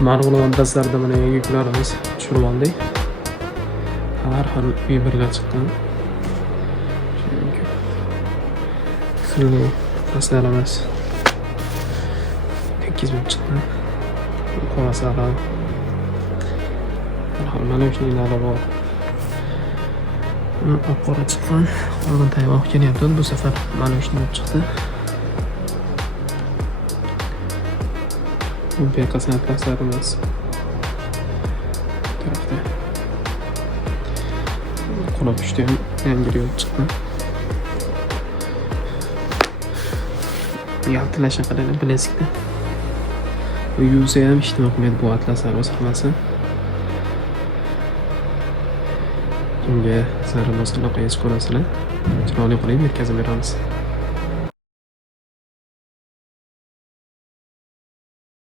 Marg'ilon dastlaridan mana yuklarimiz tushirib oldik. Har xil fiberlar chiqqan. Turli daslarimiz tekis bo'lib chiqqan. Qavasalar. Mana shunday bor. Oq-qora chiqqan. Oldin tayyoq kelyapti. Bu safar mana shunday bo'lib chiqdi. Bu yoqqa sanatlarimiz. Tarafda. Qo'lab tushdi ham yangi yo'l chiqqan. Yaltilash haqida bilesizda. Bu yuzi ham ijtimoiy qilmaydi bu atlaslar o'z hammasi. Kimga zarur bo'lsa aloqaga chiqasizlar. Chiroyli qilib yetkazib beramiz.